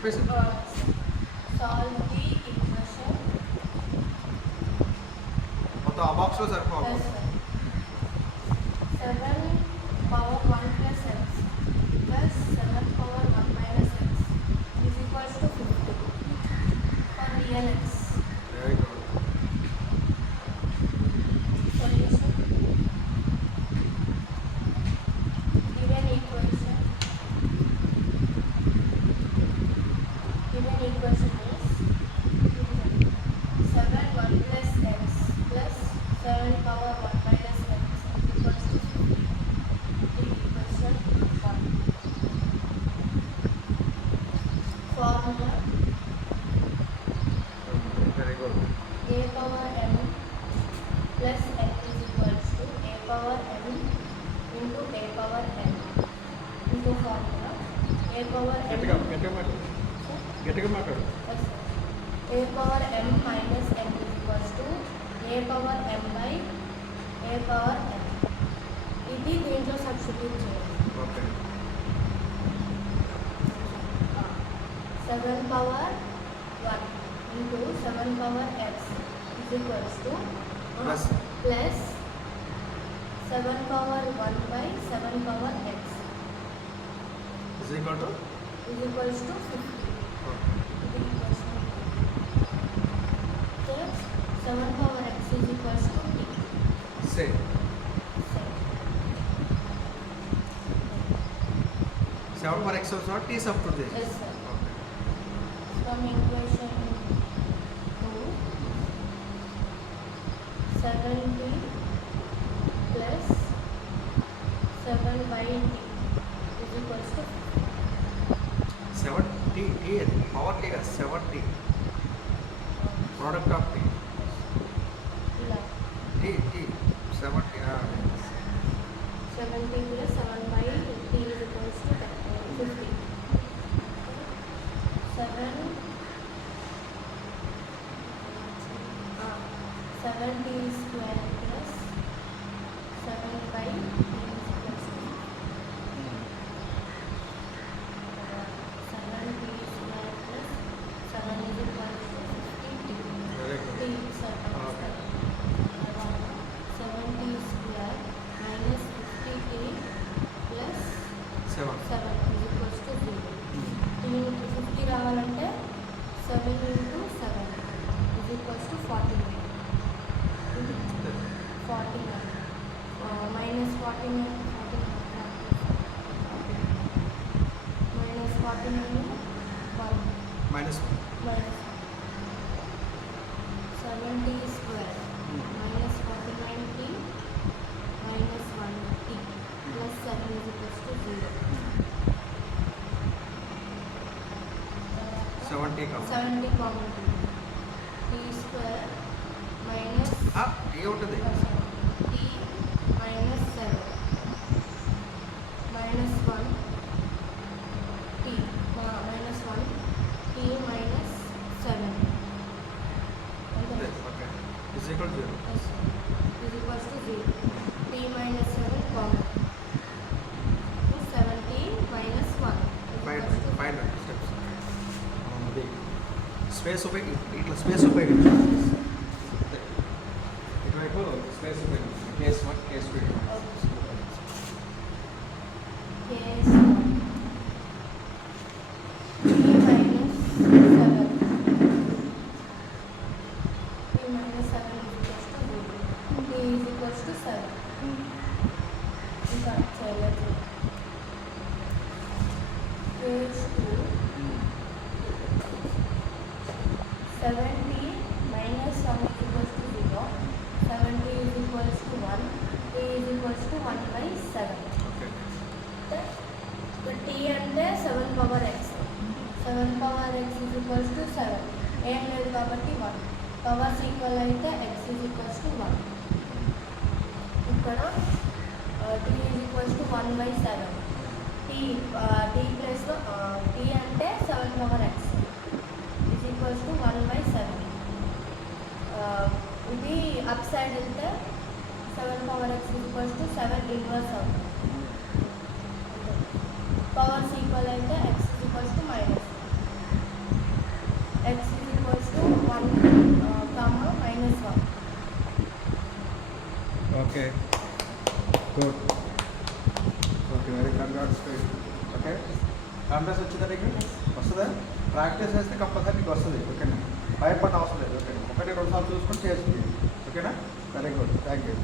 చెప్పేసి solve the equation మొత్తం ఆ బాక్స్లో సరిపోవాలి plus 7 power power m గట్టిగా మాట్లాడు. మాట్లాడు. minus m is equals to a power m by a power n ఇది దీంట్లో సబ్స్టిట్యూట్ చేయాలి okay seven power one into seven power X is equals to. Plus seven power one by seven power X is equal to? Is equals to 50. 7 power x is equals to t. Say. Seven for x also t sub to this. Yes, sir. Okay. From equation two, seven t plus seven t seven t tea అది power tea కదా seven tea product of tea ఇలా tea tea seven tea 70 plus 7 by t is equals to 50 7 ah, 7 t square plus 7 by minus 1. Minus 7t square hmm. minus 49t minus 1t plus 7 is equals to 0. 70 common. 70 common t. t square minus. Ah, equal zero to 0. t minus 7 common. So 70 minus 1 is five five steps అది space ఉపయోగి ఇట్లా space ఉపయోగించు ఇటువైపు space ఉపయోగించు case one case two 70 minus 1 is equals to 0. 70 is equals to 1. a is equals to 1 by 7. Okay The t అంటే 7 power x. 7 power x is equals to 7. ఏం లేదు కాబట్టి 1. పవర్స్ ఈక్వల్ అయితే x is equals to 1. ఇక్కడ t is equals to 1 by 7. t t ప్లస్లో t అంటే 7 power inverse అవుతుంది. Powers equal అయితే x equals to minus x equals to one comma minus one. Okay. Good. Okay very congrats okay. Compress వచ్చిందా నీకు? వస్తుందా? Practice చేస్తే compulsory వస్తుంది ఓకేనా? భయపడ్డ అవసరం లేదు ఓకేనా? ఒకటి రెండు సార్లు చూసుకొని చేస్తుంది ఓకేనా? Very good. Thank you